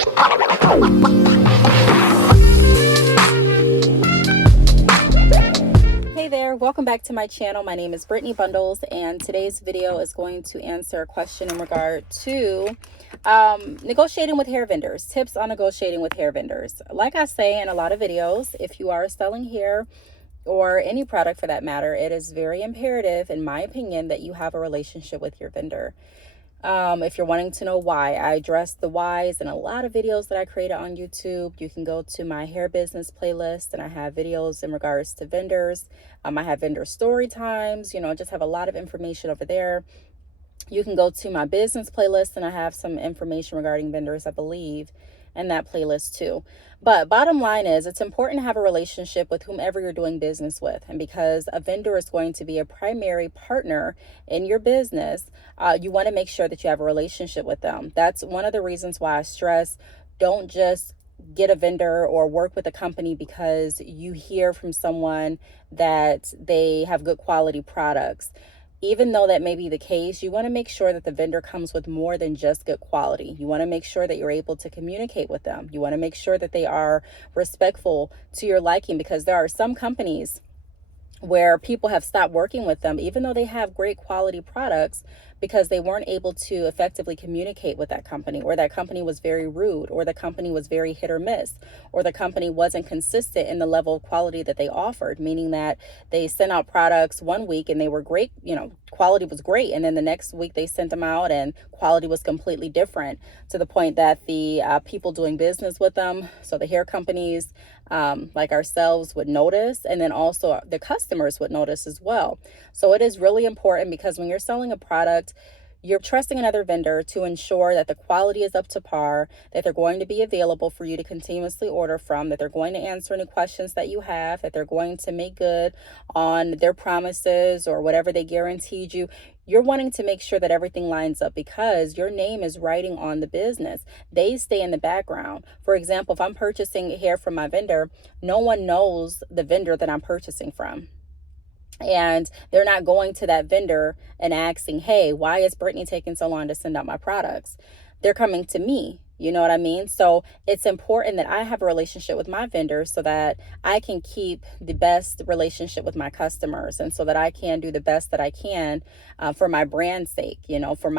Hey there, welcome back to my channel. My name is Brittany Bundles, and today's video is going to answer a question in regard to negotiating with hair vendors, tips on negotiating with hair vendors. Like I say in a lot of videos, if you are selling hair or any product for that matter, it is very imperative, in my opinion, that you have a relationship with your vendor. If you're wanting to know why, I address the whys in a lot of videos that I created on YouTube. You can go to my hair business playlist, and I have videos in regards to vendors. I have vendor story times, just have a lot of information over there. You can go to my business playlist, and I have some information regarding vendors, I believe, in that playlist too. But bottom line is, it's important to have a relationship with whomever you're doing business with. And because a vendor is going to be a primary partner in your business, you want to make sure that you have a relationship with them. That's one of the reasons why I stress, don't just get a vendor or work with a company because you hear from someone that they have good quality products. Even though that may be the case, you want to make sure that the vendor comes with more than just good quality. You want to make sure that you're able to communicate with them. You want to make sure that they are respectful to your liking, because there are some companies where people have stopped working with them, even though they have great quality products, because they weren't able to effectively communicate with that company, or that company was very rude, or the company was very hit or miss, or the company wasn't consistent in the level of quality that they offered, meaning that they sent out products one week and they were great, quality was great, and then the next week they sent them out and quality was completely different, to the point that the people doing business with them, so the hair companies like ourselves, would notice, and then also the customers would notice as well. So it is really important, because when you're selling a product, you're trusting another vendor to ensure that the quality is up to par, that they're going to be available for you to continuously order from, that they're going to answer any questions that you have, that they're going to make good on their promises or whatever they guaranteed you. You're wanting to make sure that everything lines up, because your name is writing on the business. They stay in the background. For example, if I'm purchasing hair from my vendor, no one knows the vendor that I'm purchasing from. And they're not going to that vendor and asking, hey, why is Brittany taking so long to send out my products? They're coming to me. You know what I mean? So it's important that I have a relationship with my vendors, so that I can keep the best relationship with my customers, and so that I can do the best that I can for my brand's sake, for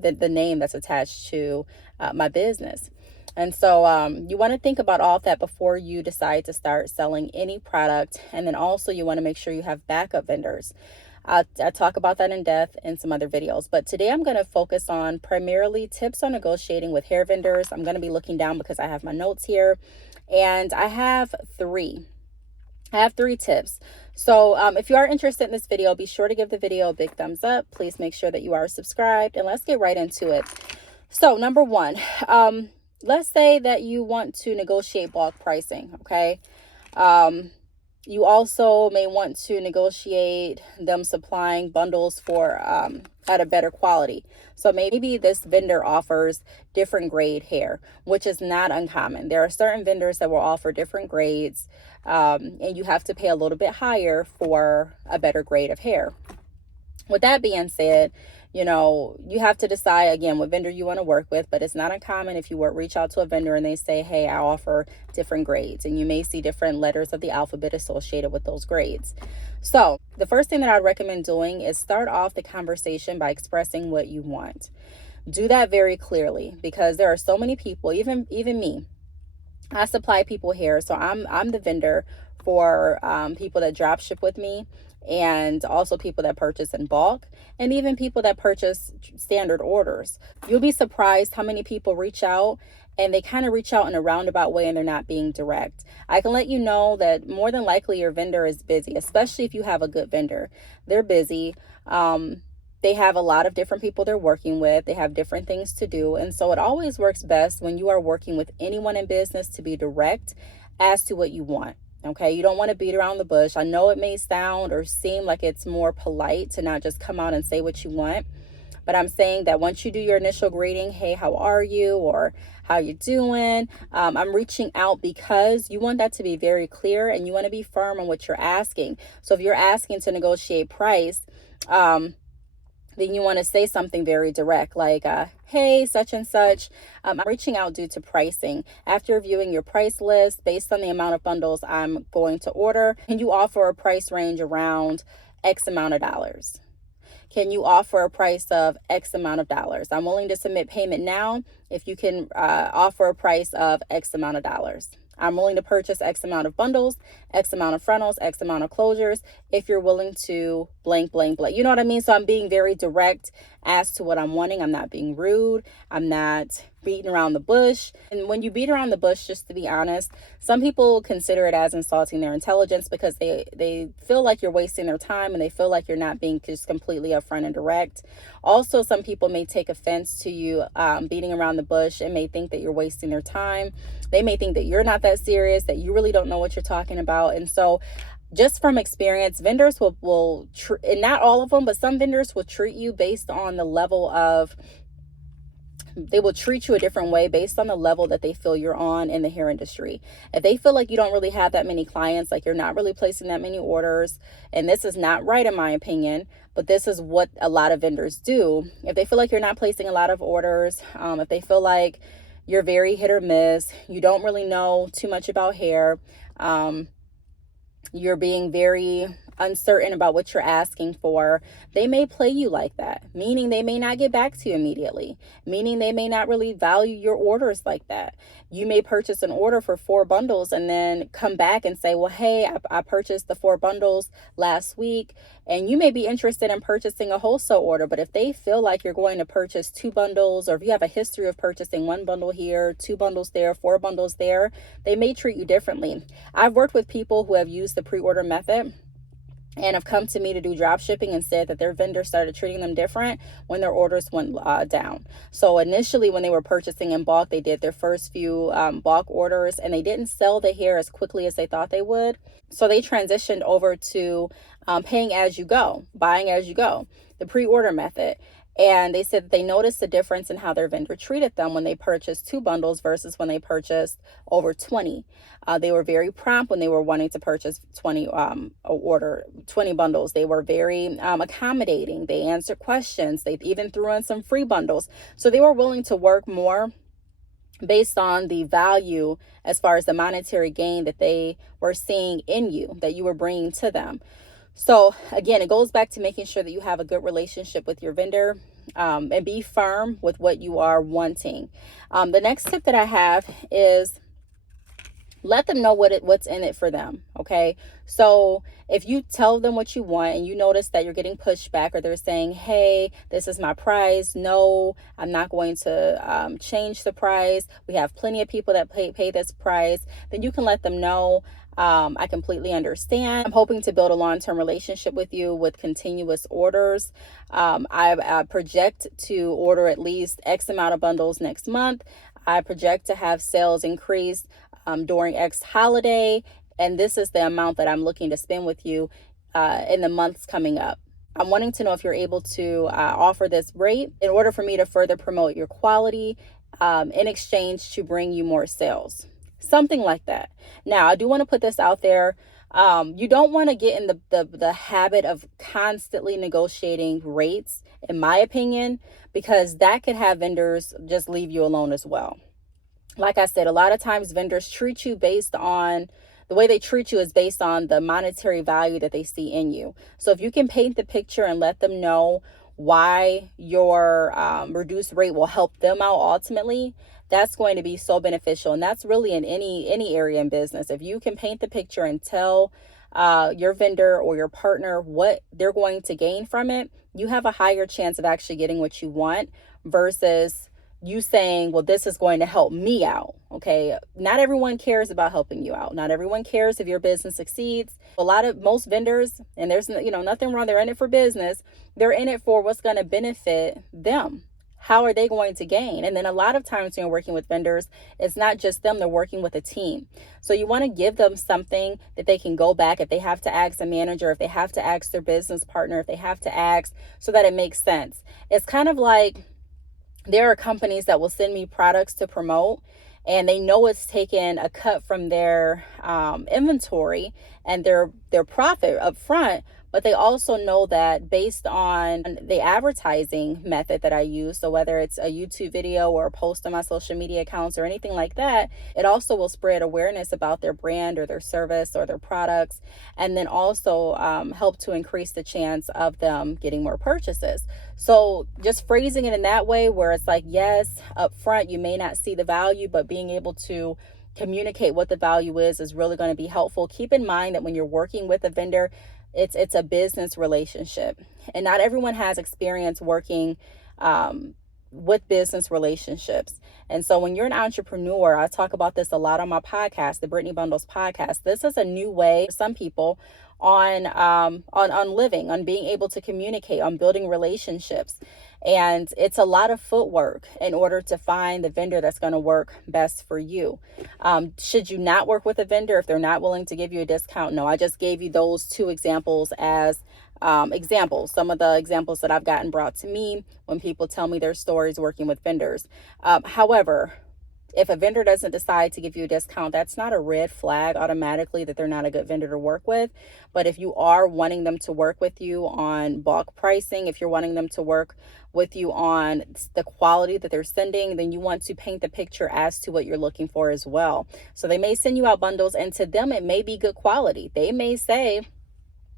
the name that's attached to my business. And so you want to think about all of that before you decide to start selling any product. And then also you want to make sure you have backup vendors. I talk about that in depth in some other videos. But today I'm going to focus on primarily tips on negotiating with hair vendors. I'm going to be looking down because I have my notes here. And I have three tips. So if you are interested in this video, be sure to give the video a big thumbs up. Please make sure that you are subscribed. And let's get right into it. So number one, let's say that you want to negotiate bulk pricing, okay? You also may want to negotiate them supplying bundles for at a better quality. So maybe this vendor offers different grade hair, which is not uncommon. There are certain vendors that will offer different grades, and you have to pay a little bit higher for a better grade of hair. With that being said, you have to decide again what vendor you want to work with, but it's not uncommon if you reach out to a vendor and they say, hey, I offer different grades, and you may see different letters of the alphabet associated with those grades. So the first thing that I'd recommend doing is start off the conversation by expressing what you want. Do that very clearly, because there are so many people, even me. I supply people hair, so I'm the vendor for people that drop ship with me, and also people that purchase in bulk, and even people that purchase standard orders. You'll be surprised how many people reach out, and they kind of reach out in a roundabout way, and they're not being direct. I can let you know that more than likely your vendor is busy, especially if you have a good vendor. They're busy. They have a lot of different people they're working with. They have different things to do. And so it always works best when you are working with anyone in business to be direct as to what you want. Okay, you don't want to beat around the bush. I know it may sound or seem like it's more polite to not just come out and say what you want, but I'm saying that once you do your initial greeting, hey, how are you, or how you doing, I'm reaching out because you want that to be very clear, and you want to be firm on what you're asking. So if you're asking to negotiate price, then you want to say something very direct, like, hey, such and such, I'm reaching out due to pricing. After reviewing your price list, based on the amount of bundles I'm going to order, can you offer a price range around X amount of dollars? Can you offer a price of X amount of dollars? I'm willing to submit payment now if you can offer a price of X amount of dollars. I'm willing to purchase X amount of bundles, X amount of frontals, X amount of closures, if you're willing to blank, blank, blank. You know what I mean? So I'm being very direct as to what I'm wanting. I'm not being rude. I'm not beating around the bush. And when you beat around the bush, just to be honest, some people consider it as insulting their intelligence because they feel like you're wasting their time and they feel like you're not being just completely upfront and direct. Also, some people may take offense to you beating around the bush and may think that you're wasting their time. They may think that you're not that serious, that you really don't know what you're talking about. And so just from experience, vendors will and not all of them, but some vendors will treat you based on the level of, they will treat you a different way based on the level that they feel you're on in the hair industry. If they feel like you don't really have that many clients, like you're not really placing that many orders, and this is not right in my opinion, but this is what a lot of vendors do. If they feel like you're not placing a lot of orders, if they feel like you're very hit or miss, you don't really know too much about hair, you're being very uncertain about what you're asking for, they may play you like that, meaning they may not get back to you immediately, meaning they may not really value your orders like that. You may purchase an order for 4 bundles and then come back and say, well, hey, I purchased the 4 bundles last week, and you may be interested in purchasing a wholesale order. But if they feel like you're going to purchase 2 bundles, or if you have a history of purchasing 1 bundle here, 2 bundles there, 4 bundles there, they may treat you differently. I've worked with people who have used the pre-order method and have come to me to do drop shipping and said that their vendor started treating them different when their orders went down. So initially when they were purchasing in bulk, they did their first few bulk orders and they didn't sell the hair as quickly as they thought they would. So they transitioned over to paying as you go, buying as you go, the pre-order method. And they said that they noticed a difference in how their vendor treated them when they purchased 2 bundles versus when they purchased over 20. They were very prompt when they were wanting to purchase 20 bundles. They were very accommodating. They answered questions. They even threw in some free bundles. So they were willing to work more based on the value as far as the monetary gain that they were seeing in you, that you were bringing to them. So again, it goes back to making sure that you have a good relationship with your vendor and be firm with what you are wanting. The next tip that I have is let them know what's in it for them. Okay. So if you tell them what you want and you notice that you're getting pushback, or they're saying, hey, this is my price. No, I'm not going to change the price. We have plenty of people that pay this price. Then you can let them know, I completely understand. I'm hoping to build a long-term relationship with you with continuous orders. I project to order at least X amount of bundles next month. I project to have sales increase during X holiday. And this is the amount that I'm looking to spend with you in the months coming up. I'm wanting to know if you're able to offer this rate in order for me to further promote your quality in exchange to bring you more sales. Something like that. Now, I do want to put this out there. You don't want to get in the habit of constantly negotiating rates, in my opinion, because that could have vendors just leave you alone as well. Like I said, a lot of times vendors treat you based on, the way they treat you is based on the monetary value that they see in you. So if you can paint the picture and let them know why your reduced rate will help them out ultimately, that's going to be so beneficial. And that's really in any area in business. If you can paint the picture and tell your vendor or your partner what they're going to gain from it, you have a higher chance of actually getting what you want versus you saying, well, this is going to help me out. Okay. Not everyone cares about helping you out. Not everyone cares if your business succeeds. Most vendors, and there's nothing wrong, they're in it for business. They're in it for what's going to benefit them. How are they going to gain? And then a lot of times when you're working with vendors, it's not just them, they're working with a team. So you want to give them something that they can go back if they have to ask a manager, if they have to ask their business partner, if they have to ask, so that it makes sense. It's kind of like, there are companies that will send me products to promote, and they know it's taken a cut from their inventory and their profit up front, but they also know that based on the advertising method that I use, so whether it's a YouTube video or a post on my social media accounts or anything like that, it also will spread awareness about their brand or their service or their products, and then also help to increase the chance of them getting more purchases. So just phrasing it in that way, where it's like, yes, up front you may not see the value, but being able to communicate what the value is really going to be helpful. Keep in mind that when you're working with a vendor, it's a business relationship, and not everyone has experience working with business relationships. And so when you're an entrepreneur, I talk about this a lot on my podcast, the Brittany Bundles podcast. This is a new way for some people on living, on being able to communicate, on building relationships. And it's a lot of footwork in order to find the vendor that's going to work best for you. Should you not work with a vendor if they're not willing to give you a discount? No, I just gave you those two examples as examples, some of the examples that I've gotten brought to me when people tell me their stories working with vendors. However, if a vendor doesn't decide to give you a discount, that's not a red flag automatically that they're not a good vendor to work with. But if you are wanting them to work with you on bulk pricing, if you're wanting them to work with you on the quality that they're sending, then you want to paint the picture as to what you're looking for as well. So they may send you out bundles, and to them it may be good quality. They may say,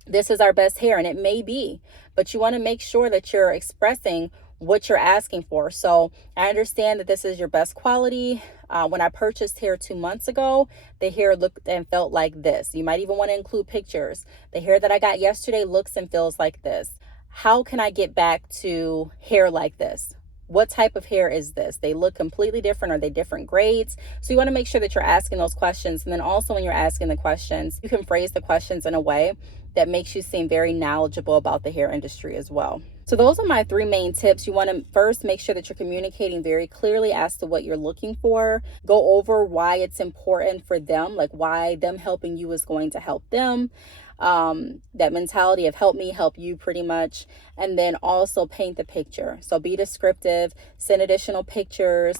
this is our best hair, and it may be, but you want to make sure that you're expressing what you're asking for. So I understand that this is your best quality. When I purchased hair 2 months ago, the hair looked and felt like this. You might even want to include pictures. The hair that I got yesterday looks and feels like this. How can I get back to hair like this? What type of hair is this? They look completely different. Are they different grades? So you want to make sure that you're asking those questions. And then also when you're asking the questions, you can phrase the questions in a way that makes you seem very knowledgeable about the hair industry as well. So those are my 3 main tips. You want to first make sure that you're communicating very clearly as to what you're looking for. Go over why it's important for them, like why them helping you is going to help them. That mentality of help me, help you pretty much. And then also paint the picture. So be descriptive, send additional pictures.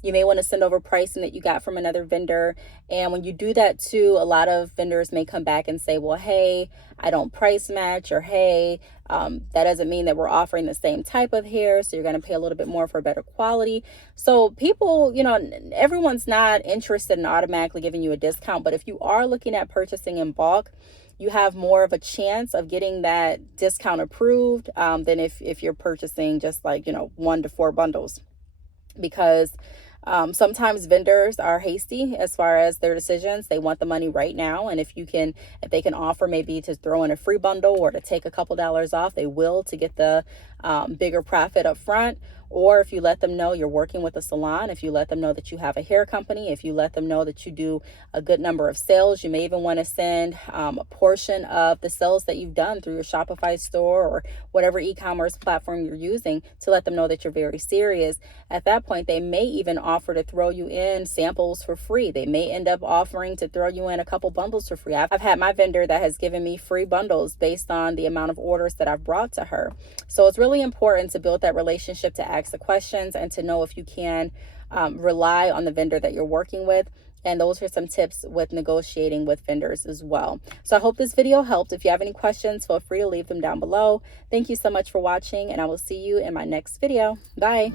You may want to send over pricing that you got from another vendor. And when you do that too, a lot of vendors may come back and say, well, hey, I don't price match, or hey, that doesn't mean that we're offering the same type of hair, so you're going to pay a little bit more for better quality. So people, everyone's not interested in automatically giving you a discount, but if you are looking at purchasing in bulk, you have more of a chance of getting that discount approved than if you're purchasing just like, 1 to 4 bundles. Because sometimes vendors are hasty as far as their decisions. They want the money right now. And if they can offer maybe to throw in a free bundle or to take a couple dollars off, they will, to get the bigger profit up front. Or if you let them know you're working with a salon, if you let them know that you have a hair company, if you let them know that you do a good number of sales, you may even want to send a portion of the sales that you've done through your Shopify store or whatever e-commerce platform you're using, to let them know that you're very serious. At that point, they may even offer to throw you in samples for free. They may end up offering to throw you in a couple bundles for free. I've had my vendor that has given me free bundles based on the amount of orders that I've brought to her. So it's really important to build that relationship, to ask the questions, and to know if you can rely on the vendor that you're working with. And those are some tips with negotiating with vendors as well. So I hope this video helped. If you have any questions, feel free to leave them down below. Thank you so much for watching, and I will see you in my next video. Bye.